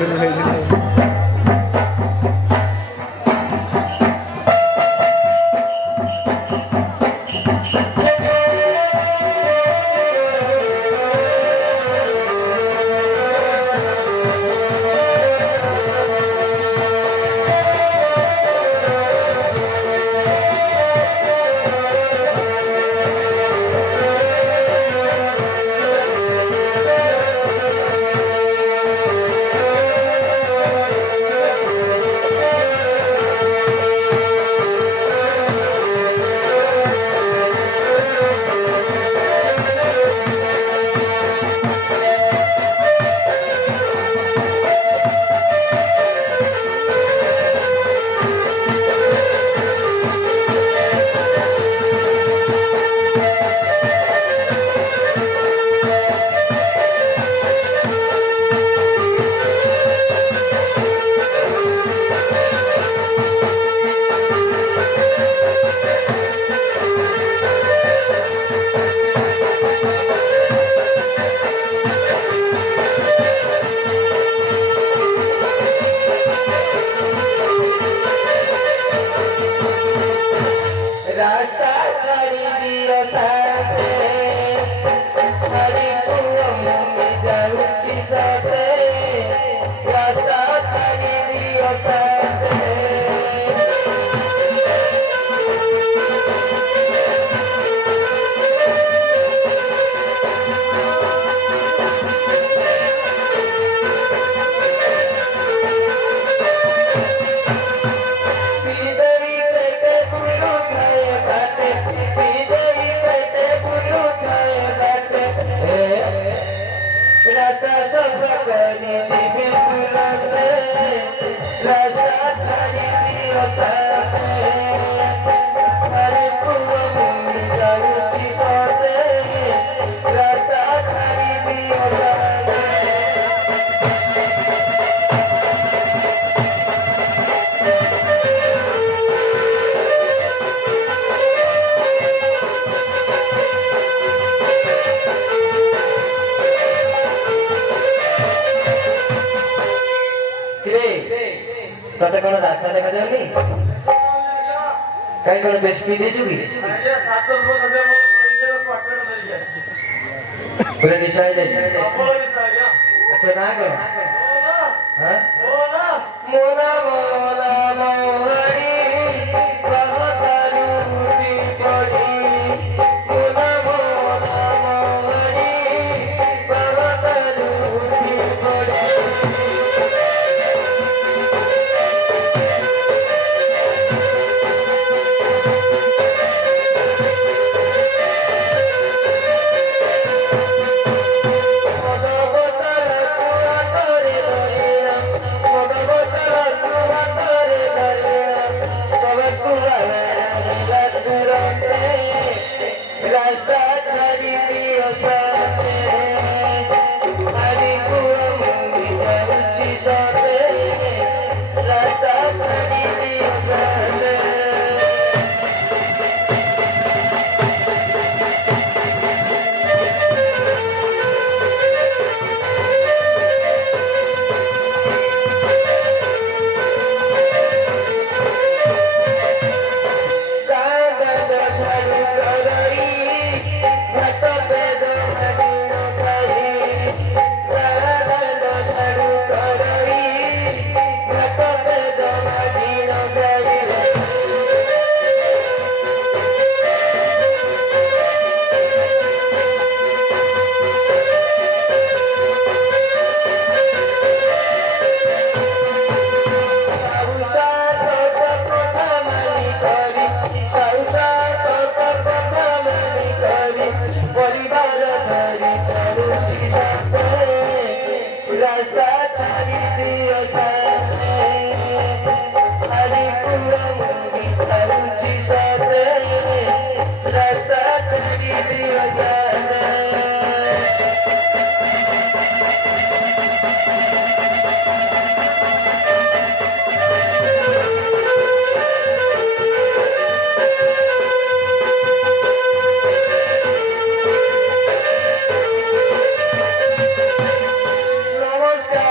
শুরু হয়ে গেল। রাস্তা ছাড়ি দিও সাথে ছাড়ি আমি যাচ্ছি সাথে রাস্তা ছাড়ি দিও সাথে রাস্তা সব করি জীবে ফুলতে রাস্তা ছাড়ি দিও সাথে আরে পুরো মুন্ডি যাচ্ছি সাথে রাস্তা ছাড়ি দিও সাথে তাতে কোনো রাস্তা দেখা যায়নি কাই কোনো বেশ পিঁধে যুগি পুরো নিশাই যাই না করো হ্যাঁ মোনা মোনা মোহরি প্রভতারু পড়ি মোনা মোনা মোহরি প্রভতারু পড়ি রাস্তা ছাড়ি দিও সাথে হরিপুর মুন্ডি যাচ্ছি সাথে রাস্তা ছাড়ি দিও সাথে রাস্তা ছাড়ি দিও সাথে হরিপুর মুন্ডি যাচ্ছি সাথে রাস্তা ছাড়ি দিও সাথে নমস্কার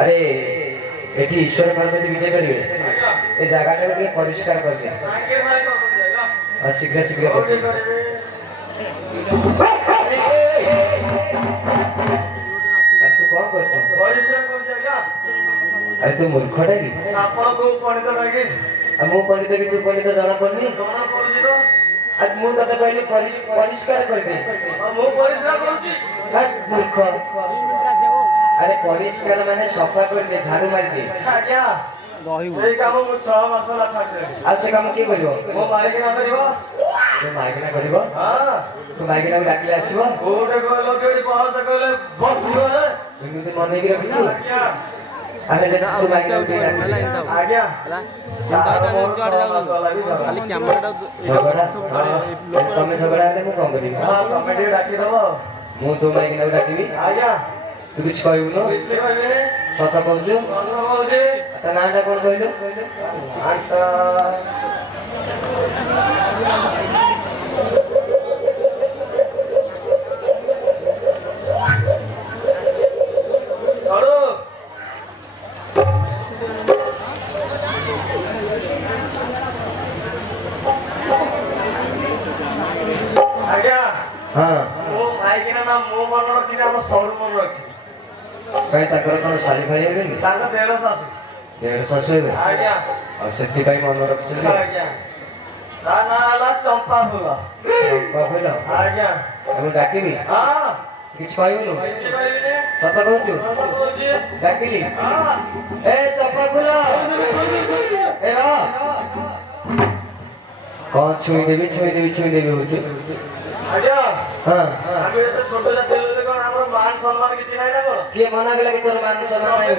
আরে এটি ঈশ্বর পার্বতী বিজয় করবে এই জায়গাটাকে ଟିକେ পরিষ্কার করবে আর শীঘ্র শীঘ্র করবে আর তুই কଣ করছো ପରିଶ୍ରମ କରୁଛି ଆଜ୍ଞା ଆରେ ତୁ ମୂର୍ଖଟା କି ଆପଣ କୋଉ ପଣ୍ଡିତ ଡାକି ଆଉ ମୁଁ ପଣ୍ଡିତ କି ତୁ ପଣ୍ଡିତ ଜଣା ପଡୁନି ଜଣା ପଡୁଛି ତ ଆଉ ମୁଁ ତତେ କହିଲି ପରିଷ୍କାର କରିଦେ ଆଉ ମୁଁ ପରିଶ୍ରମ କରୁଛି ମୂର୍ଖ ଆରେ ପରିଷ୍କାର ମାନେ ସଫା କରିଦେ ଝାଡୁ ମାରିଦେ ଆଜ୍ଞା ସେଇ କାମ ମୁଁ 6 ମାସ ହେଲା ଛାଡ଼ିଦେଲି ଆଉ ସେ କାମ କିଏ କରିବ ମୋ ମାଇକିନା କରିବ ତୁ ମାଇକିନା କରିବ ହଁ ତୁ ମାଇକିନାକୁ ଡାକିଲେ ଆସିବ କୋଉଠି କହିଲ କେଉଁଠି ପହଞ୍ଚ କହିଲେ ବସିବ ଏମିତି ମନେଇକି ରଖିଛୁ ଆଜ୍ଞା ଆମେ ତୁ ମାଇକିନାକୁ ଟିକେ ଡାକିଲେ ଆଜ୍ଞା ଖାଲି କ୍ୟାମେରାଟା ଝଗଡ଼ା ତମେ ଝଗଡ଼ା ହେଲେ ମୁଁ କଣ କରିବି ତମେ ଟିକେ ଡାକିଦବ ମୁଁ ତୋ ମାଇକିନାକୁ ଡାକିବି ଆଜ୍ଞା ତୁ କିଛି କହିବୁନୁ କିଛି କହିବେନି ସତ କହୁଛୁ ମନ କହୁଛି ତା ନାଁଟା କଣ କହିଲୁ ଆଣ୍ଟା ସରୁ ଆଜ୍ଞା ହଁ ମୁଁ ମାଇକିନା ନା ମୁଁ ମନେ ରଖିନି ଆମ ସରୁ ମନେ ରଖିଛି କାଇଁ ତାଙ୍କର କଣ ଶାଢ଼ୀ ଫାଳି ହେବେନି ତାଙ୍କ ଦେଢ଼ ଶାଶୁ ଦେଢ଼ ଶାଶୁ ହେବେ ଆଜ୍ଞା ଆଉ ସେଥିପାଇଁ ମନେ ରଖିଛନ୍ତି ଆଜ୍ଞା ତା ନାଁ ହେଲା ଚମ୍ପା ଫୁଲ ଚମ୍ପା ଫୁଲ ଆଜ୍ଞା ମୁଁ ଡାକିବି ହଁ କିଛି କହିବୁନୁ କିଛି କହିବିନି ସତ କହୁଛୁ ସତ କହୁଛି ଡାକିଲି ହଁ ଏ ଚମ୍ପା ଫୁଲ ଏ ରହ କଣ ଛୁଇଁ ଦେବି ହଉଛି ଆଜ୍ଞା ହଁ ଆମେ ଏତେ ଛୋଟ ଜାତି ହେଲେ କଣ ଆମର ମାନ ସମ୍ମାନ କିଛି ନାହିଁ ନା କଣ କିଏ ମନା କଲା କି ତୋର ମାନ ସମ୍ମାନ ନାହିଁ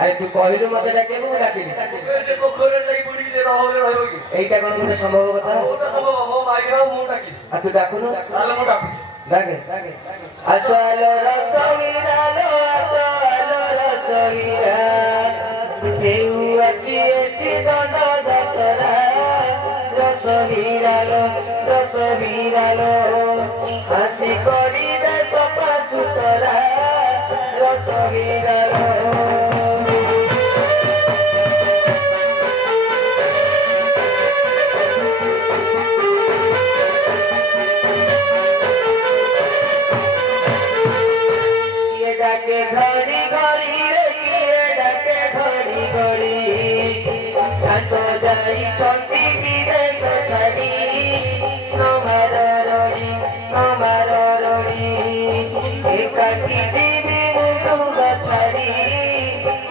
ଆରେ ତୁ କହିଲୁ ମତେ ଡାକିବାକୁ ମୁଁ ଡାକିବି ସେ ପୋଖରୀରେ ଯାଇକି ବୁଡ଼ିକି ରହିବ କି ଏଇଟା କଣ ଗୋଟେ ସମ୍ଭବ କଥା କୋଉଟା ସମ୍ଭବ ମୋ ମାଇକିନା ମୁଁ ଡାକିବି ଆଉ ତୁ ଡାକୁନୁ ତାହେଲେ ମୁଁ ଡାକୁଛି ଡାକେ ଆସଲ ରସଗୀରା लो ଆସଲ ରସଗୀରା କେଉ ଅଛି ଏଠି ଦଣ୍ଡ ଦତରା ରସଗୀରା लो ଆସି କରିବେ ସଫା ସୁତରା ରସଗୀରା लो ডাকে ঘড়ি ঘড়ি রে কিয়ে ডাকে ঘড়ি ঘড়ি কান্ত যাইଛନ୍ତି বিদেଶ ଛାଡ଼ି নমার রড়ি একাকি ଯିବି ମୁଁ ମୃଗ ଛାଡ଼ି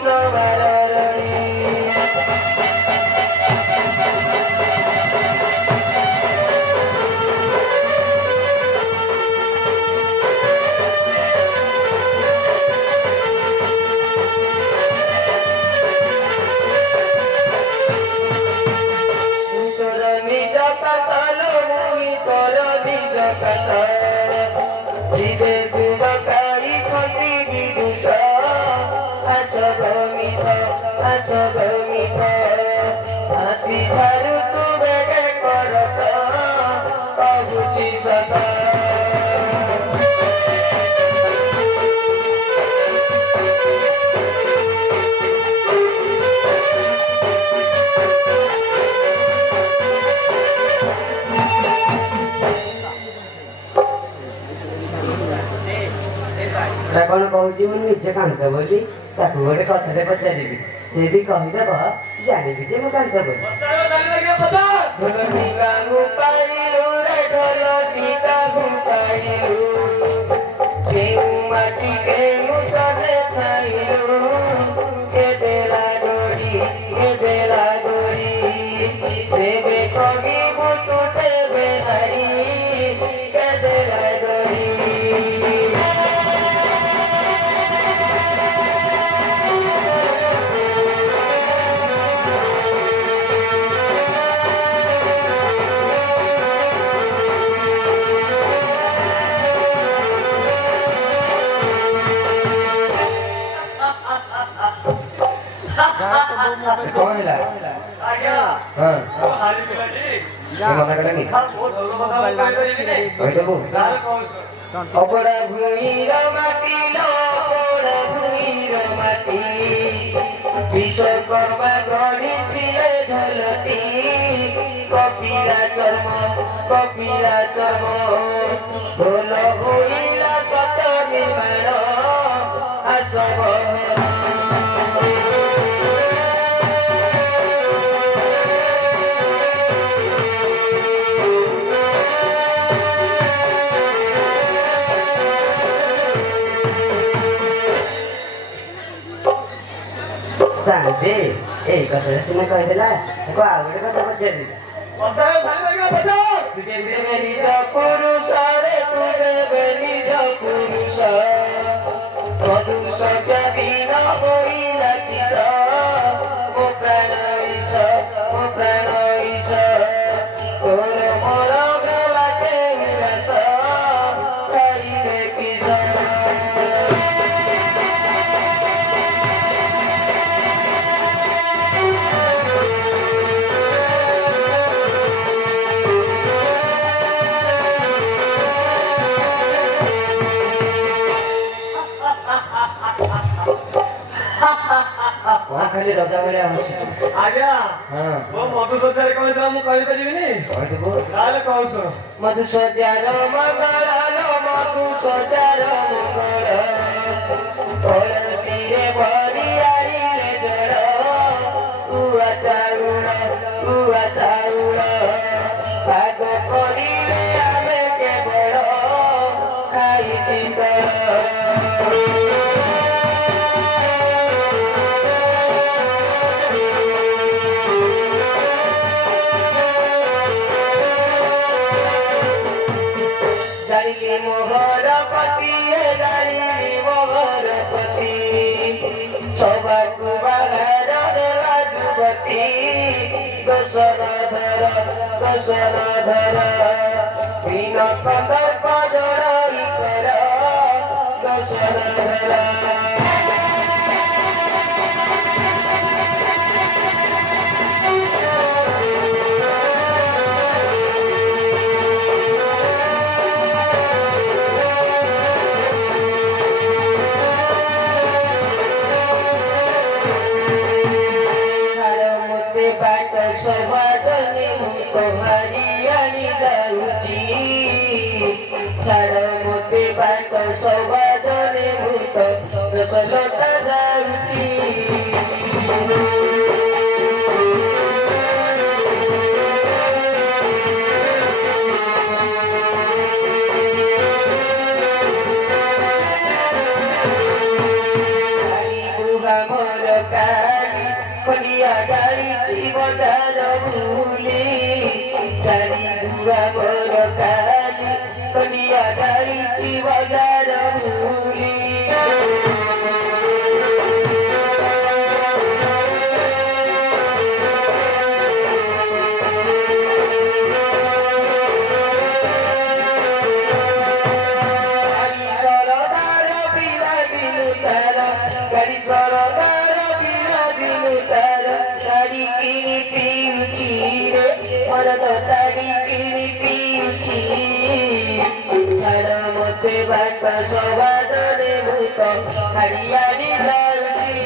নমার রড়ি জীবে শুভকারী ছন্দি বিদুষ আসগমিত হাসি ঝাড়ু তু বেগে করত কবুছি সত କଣ କହୁଛି ମୁଁ ନିଜେ କାନ୍ତ ବୋଲି ତାକୁ ଗୋଟେ କଥାଟେ ପଚାରିବି ସେ ବି କହିଦେବ ଜାଣିବି ଯେ ମୁଁ କାନ୍ତ ବୋଲି ঢোলটি গাঙ্গু পাইলু রে ঢোলটি গাঙ্গু পাইলু কেউ মাটি কেউ তলে ছাইলু এ দেলা দড়ি দেবে কহিবু তু দেবে হারি কে দেলা দড়ি କଣ ହେଲା ଆଜ୍ଞା ହଁ ହାରି ପିଲାଟି ମନା କଲାନି ମୋ ଢୋଲ କଥା ମୁଁ କହିପାରିବିନି କହିଦେବୁ ତାହେଲେ କହୁଛୁ ଅବଡ଼ା ଭୂଇଁର ମାଟି ଲୋ ଅବଡ଼ା ଭୂଇଁର ମାଟି ବିଶ୍ୱକର୍ମା ଗଢ଼ିଥିଲେ ଢୋଲଟି କପିଲା ଚର୍ମ ଢୋଲ ହୋଇଲା ସତ ନିର୍ମାଣ ଆସବ ସାଙ୍ଗେ ଏଇ କଥାଟା ସିନା କହିଦେଲା ତାକୁ ଆଉ ଗୋଟେ କଥା ପଚାରିବି ପଚାର ସାଙ୍ଗ ତୁମେ ନିଜ ପୁରୁଷରେ ତୁମେ ନିଜ ପୁରୁଷ ମଧୁଷ ଜବିନ ବୋଇଲା କିସ ମୋ ପ୍ରାଣ ଈଶ ତୋର ମୋର ଗଲାଟେ ବିଳାସ ଖାଇଲେ କିସ ଖାଲି ରଜା ଭଳିଆ ହସୁଛୁ ଆଜ୍ଞା ହଁ ମୋ ମଧୁସୂଦନରେ କହିଥିଲା ମୁଁ କହିପାରିବିନି କହିଦେବୁ ତାହେଲେ କହୁ ଶୁଣ ମଧୁସଜାର ମଙ୍ଗଳ ମଧୁସଜାର ମଙ୍ଗଳ ତୁଳସୀରେ ଭରି ଆଣିଲେ ଜଳ କୁଆ ଚାଉଳ ପାଗ କରିଲେ ଆମେ କେବଳ ଖାଇଛି ତଳ ଜାଣିଲି ମୋହର ପତି ସବାକୁ ବାହାର ଦେଲା ଯୁବତୀ ଗୋସନ ଧର ବିନ କନ୍ଦର୍ପ ଜଡ଼ଇ କର ଗୋସନ ଧର ବାଟ ସବାଦନେ ମୁଁ ତୋହାରି ଆଣି ଯାଉଛି ଛାଡ଼ ମୋତେ ବାଟ ସବାଦନେ ମୁଁ ତ ରସଲତା ଯାଉଛି ମୋର କାଳି ଖଣ୍ଡିଆ ଗାଇଛି ବଜାର ଭୁଲି ଗାଡ଼ି ବୁଆ ମୋର କାଲି ଖଣ୍ଡିଆ ଗାଇଛି ବଜାର ଭୁଲି ଗାଡ଼ି ସରଦାର ପିଲା ଦିନୁ ତାର ଶାଢ଼ୀ କିଣି ପିଉଛି ରେ ମରଦ ତାଡ଼ି କିଣି ପିଉଛି ଛାଡ଼ ମୋତେ ବାଟ ସବାଦରେ ଭୂତ ହାରିଆଡ଼ି ଯାଉଛି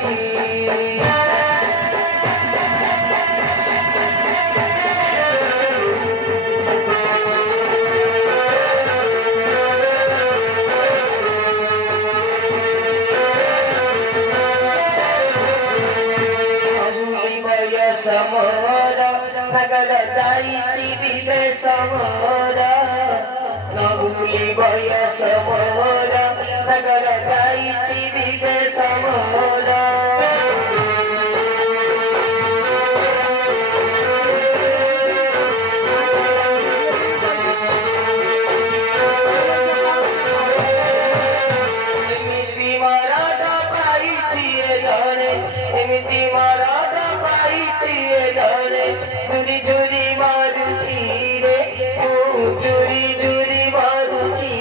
ସମର ନଗର ଯାଇଛି ବିଦେଶ ମୋର ନଭୁଲି ବୟସ ମୋର ନଗର ଯାଇଛି ବିଦେଶ ମୋର ଏମିତି ମରଦ ପାଇଛି ଜଣେ ଏମିତି ମରଦ ପାଇଛି ଜଣେ ଝୁରି ଝୁରି ମାରୁଛି ରେ ମୁଁ ଝୁରି ଝୁରି ମାରୁଛି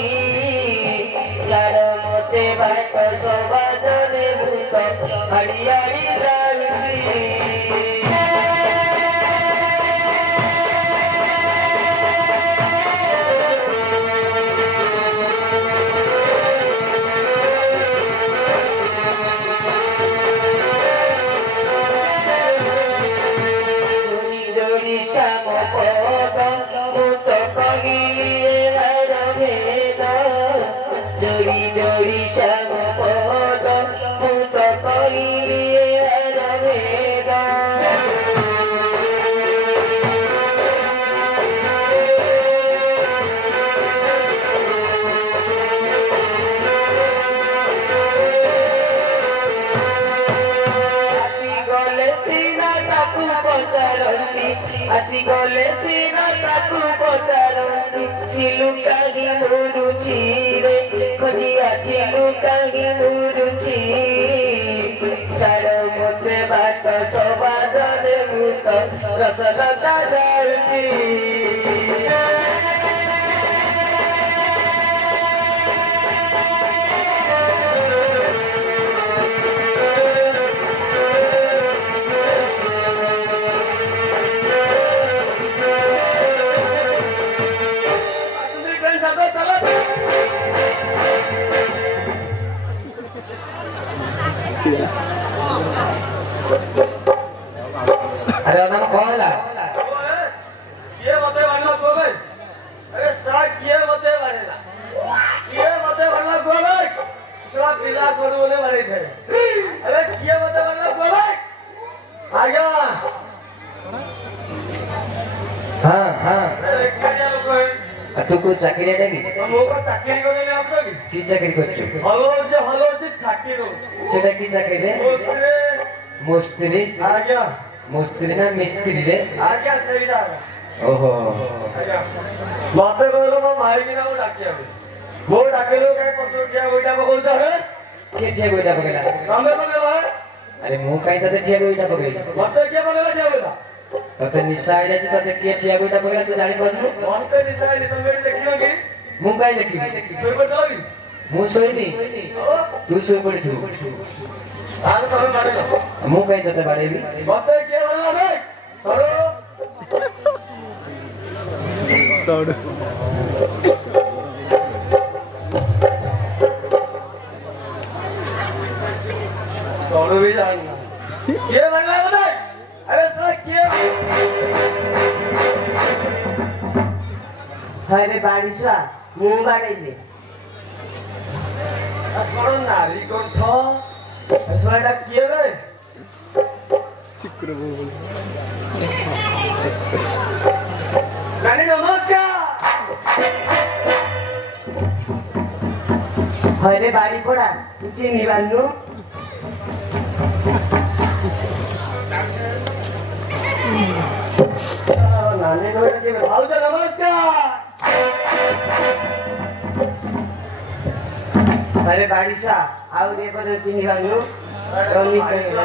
ଛାଡ଼ ମୋତେ ବାଟ ସବାଦରେ ଭୂତ ପଚାରନ୍ତି ଆସି ଗଲେ ସିନା ତାକୁ ପଚାରନ୍ତି ଥିଲୁ କାହିଁ ମୁରୁଛି ରେ ଖୋଜି ଆସିଲୁ କାହିଁ ମୁରୁଛି ଛାଡ଼ ମୋତେ ବାଟ ସମାଜରେ ମୁଁ ତ ରସଲତା ଯାଉଛି अरे नाम कौन है ये मते बनला को भाई अरे साथ ये मते बनेला ये मते बनला को भाई साला पिला छोड़ बोले बने थे अरे ये मते बनला को भाई आ गया हाँ हाँ अरे क्या लोग है तू कोई चाकरी है जागी तो मोका चाकरी करने ले आपको की चाकरी करछु हलो जे चाकरी रो सेटा की चाकरी रे मोस्त्रे मुस्त्री आ गया मुस्त्री ना मिस्त्री रे आ गया सही डाल ओहो आ गया मते कहलो म मारी किना वो डाके अबे वो डाके लो काय पछो क्या ओइटा पकोच है के ठिया गोइटा पकेला तमे पकेला अरे मु काई तते ठिया गोइटा पकेली मते के पकेला क्या बोला तते निशा आइला छी तते के ठिया गोइटा पकेला तू जानि परनु मन पे निशान नहीं तुम मेरी देखियो कि मु काई देखी सोई पर चलोगी मु सोइनी तू सोइ पड़िछु आज तुम मारे लो मु काई तते बाड़ेली मते के बोला बे चलो सोनू भी जानना ये बोला बे अरे सर क्या अरे बारिशा मुंह बाड़ेली कौन नारी कौन था ऐसा डाक किए बे नानी नमस्कार अरे बाड़ी पड़ा तू चिन्ह बान्नु नानी नमस्कार भाऊजा नमस्कार अरे बारिशा आउ रे पर चिन्ह बान्नु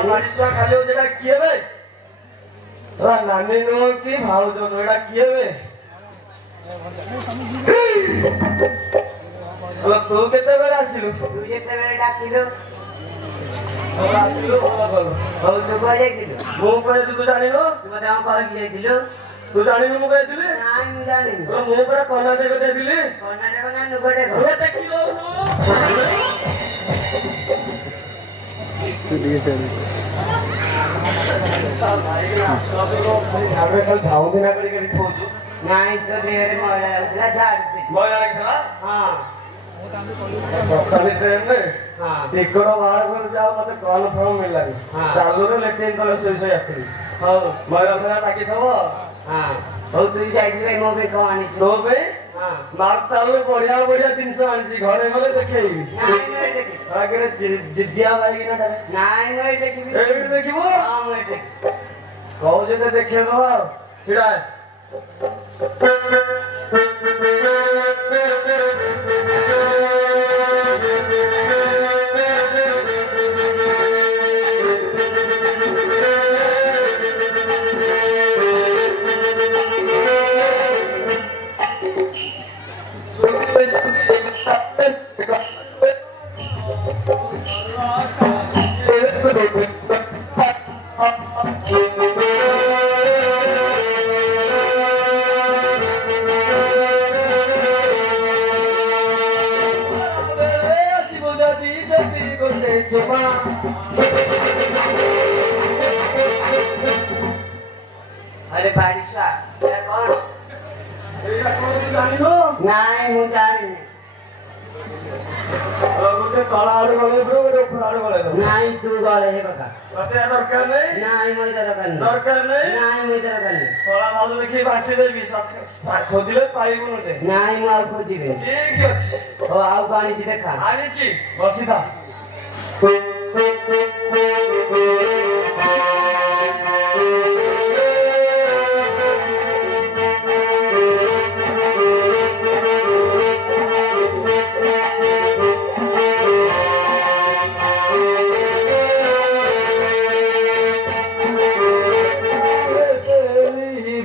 बारिशवा खाली हो जेटा किए बे तो नानी नो की भाऊजा नो एटा किए बे तू केते बेला आसिलु तू जेतेबेले डाकिलु आसिलु बोला बोला हौ तू कुआ ଯାଇଥିଲୁ ମୁଁ କହିଲି ତୁ ଜାଣିନୁ ତୁ ମତେ ଆମ ଘରକୁ ଯାଇଥିଲୁ ତୁ ଜାଣିନୁ ମୁଁ କହିଥିଲି ନାଇଁ ମୁଁ ଜାଣିନି ମୁଁ ପୁରା କର୍ଣ୍ଣାଟକ ଯାଇଥିଲି କର୍ଣ୍ଣାଟକ ନା ନୁଗଡ଼େକ ମୁଁ ଟେକିलो ଆମେ ଖାଲି ଧାଉ ଦିନା କରି କରି ଥୋଉଛୁ ନାଇଁ ତୋ ଦେହରେ ମଇଳା ଲାଗୁଥିଲା ଝାଡୁଛି ମଜା ଲାଗିଥିଲା ହଁ ବସାଣି ଟ୍ରେନରେ ହଁ ଟିକଟ ବାହାର କରି ଯାଉ ମତେ କନଫର୍ମ ମିଳିଲାନି ହଁ। ଚାଲୁରେ ଲେଟ୍ରିନ୍ ତଳେ ଶୋଇ ଶୋଇ ଆସିଥିଲି ହଉ ମୟୂରଭଞ୍ଜ ଡାକିଥବ ହଁ ହଉ ତୁ ଯାଇଥିଲୁ ମୋ ପାଇଁ କଣ ଆଣିଛୁ ତୋ ପାଇଁ ହଁ ମାର୍ତାଲରୁ ବଢିଆ ବଢିଆ ଜିନିଷ ଆଣିଛି ଘରେ ଗଲେ ଦେଖେଇବି ନାଇଁ ମୁଁ ଏଇଠି ଦେଖିବି ଆଗରେ ଜିଦିଆ ବାଇକିନା ଟା ନାଇଁ ମୁଁ ଏଇଠି ଦେଖିବି ଏଇଠି ଦେଖିବୁ ହଁ ମୁଁ ଏଇଠି ଦେଖିବି କହୁଛୁ ଯେ ଦେଖେଇଦବା ଆଉ ଛିଡା अरे बारिशा ଏଟା କଣ ଏଇଟା କଣ ତୁ ଜାଣିନୁ ନାଇଁ ମୁଁ ଜାଣିନି ଗୋଟେ ତଳ ଆଡୁ ଗଳେଇ ଦବୁ ଗୋଟେ ଉପର ଆଡୁ ଗଳେଇ ଦବୁ ନାଇଁ ତୁ ଗଳେ ହେ କଥା ତତେ ଦରକାର ନାହିଁ ନାଇଁ ମୁଁ ଏଇଟା ଦରକାର ନାହିଁ ଦରକାର ନାହିଁ ନାଇଁ ମୁଁ ଏଇଟା ଦରକାର ନାହିଁ ଶଳା ଭାଉଜ ଦେଖି ବାଣ୍ଟି ଦେବି ଖୋଜିଲେ ପାଇବୁନୁ ଯେ ନାଇଁ ମୁଁ ଆଉ ଖୋଜିବି ଠିକ ଅଛି ହଉ ଆଉ କଣ ଆଣିଛି ଦେଖା ଆଣିଛି ବସିଥା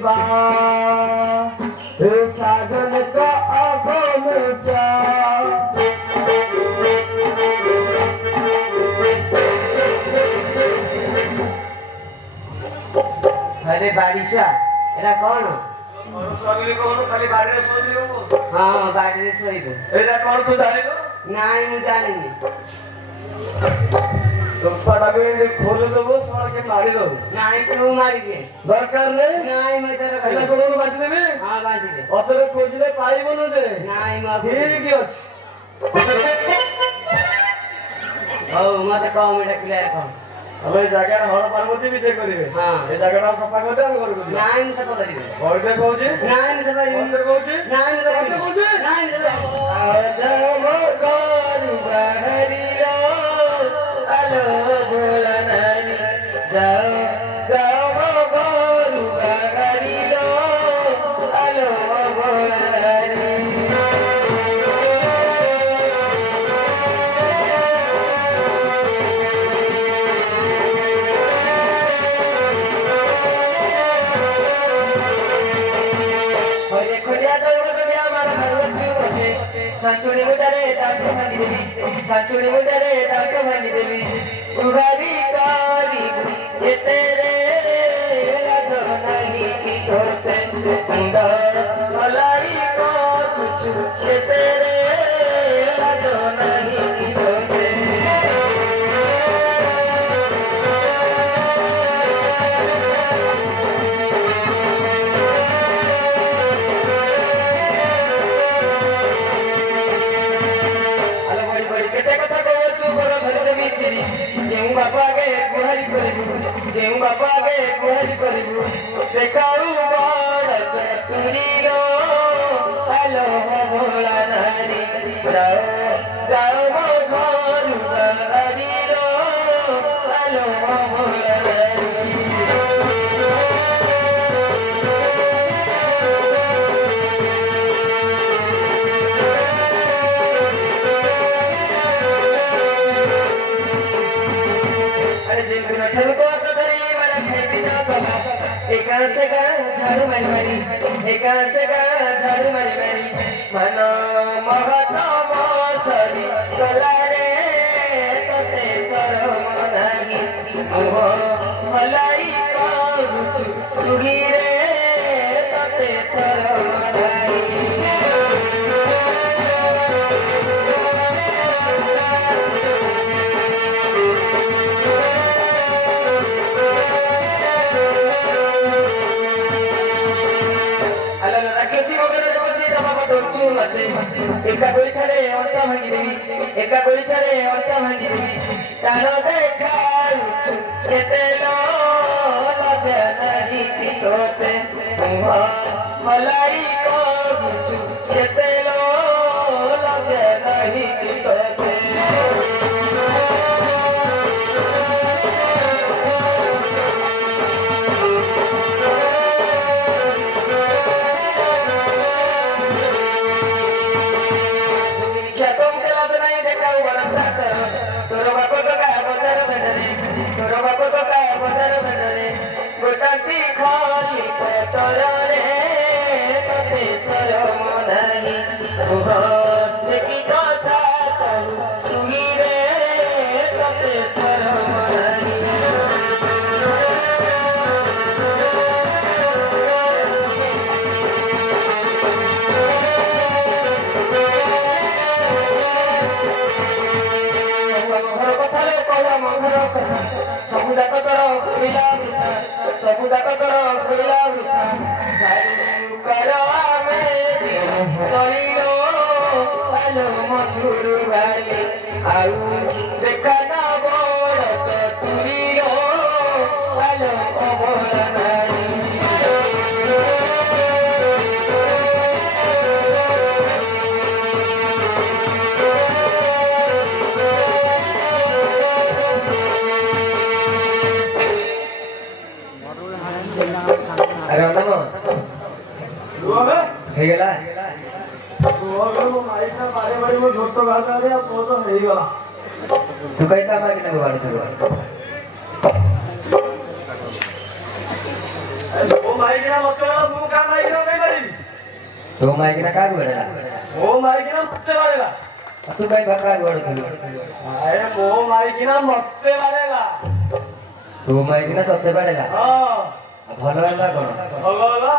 बा साजन का आंखों में क्या अरे बारिशा एरा कौन स्वामी को खाली बाड़ी में सोई लियो हाँ बाड़ी में सोइबे एरा कौन तू जाने नाई मु जानिनी सोफाटा भी खोल देबो साला के मारी दो नाई तू मारी दे दरकार रे नाई मैं तेरे एला को छोड़ो बांटी देबे हाँ बांधी दे অতরে খুঁজলে পাইব না যে नाई मैं ঠিক আছে ओ मते कम एटा क्लियर कर আমি জায়গাটা হর পার্বতী বিজে করিবে হ্যাঁ। এই জায়গাটা সফা করতে আমি করব नाई में सब कर दे করবে কইছি नाई में सब করবে কইছি नाई में सब করবে কইছি नाई में सब আজম করু বাহরিলো আলো গোলানানি যাও যাও করু বাহরিলো আলো গোলানানি ओरे खोलिया तो खोलिया मार भरवचु बजे सांचुड़ी मुटारे ताको भानी देवी सांचुड़ी मुटारे ताको भानी देवी उगारी कारी ये तेरे लाजो नहीं की तोते मुंडा मलाई को कुछ ये तेरे लाजो नहीं की तोते আলো বড়ি বড়ি কেতে কথা কইছু বড় ধরে দেবি চিরি কেউ বাবা আগে গুহারি করিবু কেউ বাবা আগে গুহারি করিবু দেখাউ বড় চতুরিলো আলো ভোলা নারী যাও যাও মো ঘরু বাড়িলো আলো ভোলা নারী अरे जिंगुना ठरको कदरी मला खेती ना कमा एका से का झाड़ू मारी मारी एका से का झाड़ू मारी मारी मन महत मसरी गला रे तते सरम नाही मोह मलाई करुचु तुही रे तते सरम नाही আলাল রাকেশি মগরে বসি দবাবা দরচু মতে একা গোইঠারে অন্তা ভাঙি দেবি একা গোইঠারে অন্তা ভাঙি দেবি তার দেখাউছু কেতেলো লজা নাহি কি তোতে মুহ মলাই কগুছু কেতেলো লজা নাহি কি তোতে गोटाती खाली पतर रे तते सरम नाही देखी कथा कहू सुही रे तते सरम नाही घर कथा लो कहू घर कथा सबु जाक तोर कहिला वृथा सबु जाक तोर कहिला वृथा चारु कर आमे चलिलो आलो मसुरु बाली आउ देखा ना बड़ चतुरीरो आलो अबला नारी अरे অনম রুবে হয়ে গেলা রুবে মাইটা বারে বারে মো ছোট গাতা রে তো তো হেই গলা तू कहता मैं कि नहीं बाड़ी तू ମୋ ମାଇକିନା ମତେ ବାଡେଇଲା, ମୁଁ କାହା ମାଇକିନା କାଇଁ ମାରିବି? ତୋ ମାଇକିନା କାହାକୁ ବେଳେଲା? ମୋ ମାଇକିନା ମତେ ବାଡେଇଲା। ତୁ କାଇଁ ବାପା ଗଡୁଥିଲୁ? ଆରେ ମୋ ମାଇକିନା ମତେ ବାଡେଇଲା। ତୋ ମାଇକିନା ତତେ ବାଡେଲା? ହଁ ଆଉ ଭଲ ହେଲା କଣ? ଭଲ ହେଲା।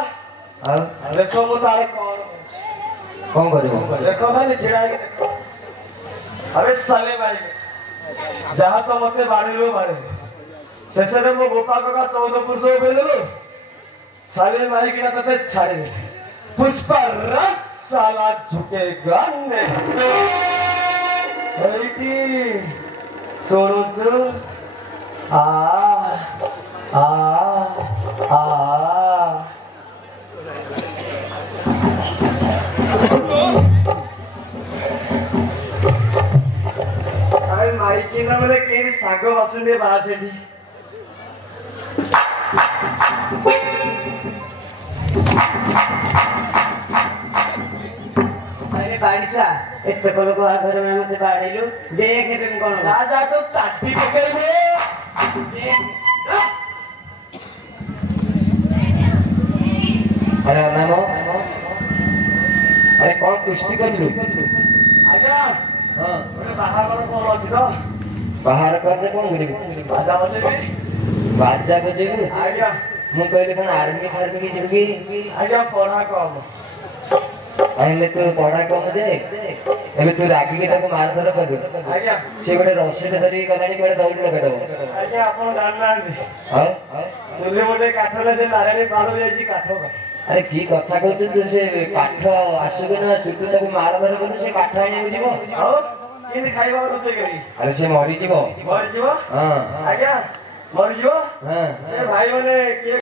ଆଉ ଦେଖ ମୁଁ ତାର କଣ କଣ କରିବୁ? ଦେଖ ଖାଲି ଛିଡା ହେଇକି ଦେଖ। ଆରେ ସାଲେ ଭାଇ ଯାହା ତ ମତେ ବାଡେଇଲୁ ବାଡେଇଲୁ, ଶେଷରେ ମୋ ଗୋପା କକା 14 ପୁରୁଷ ଉଭେଇଦେଲୁ। साले मारे की ना तते छाड़े पुष्पा रस साला झुकेगा नहीं। ऐटी सोनूचु आ आ आ अरे माइकी ना मेरे केन सागो वासुंदे बाजेडी अरे बारिशा एते कोलो को घर में मते बाड़ेलु देख तुम कोन जा जा तो ताटी पकड़बे अरे नामो अरे कौन कुश्ती करलु? आज्ञा हां ओरे बाहागर कोन अछि तो बाहर करने कौन करिबु? बाजा बजेबे बाजा बजेबु? आज्ञा मु कहले कोन आर्मी फार्मी की जिबगी? आज्ञा पढ़ा कम अहिले तू पढ़ा कम जे एबे तू रागी के ताको मार धर कर आज्ञा से गोटे रस्सी धरी गलानी कोड़े दौड़ लगे दबो। आज्ञा अपन जानना हां चुल्ली मोटे काठले से नारायणी पालो जाई काठ का अरे की कथा कहतु तू से काठ आसुगे ना सुतु ताको मार धर कर से काठ आने बुझिबो। आओ किन खाइबा रोसे करी अरे से मरी जीवो। मरि जीवो हां आज्ञा मरि जीवो हां ए भाई माने के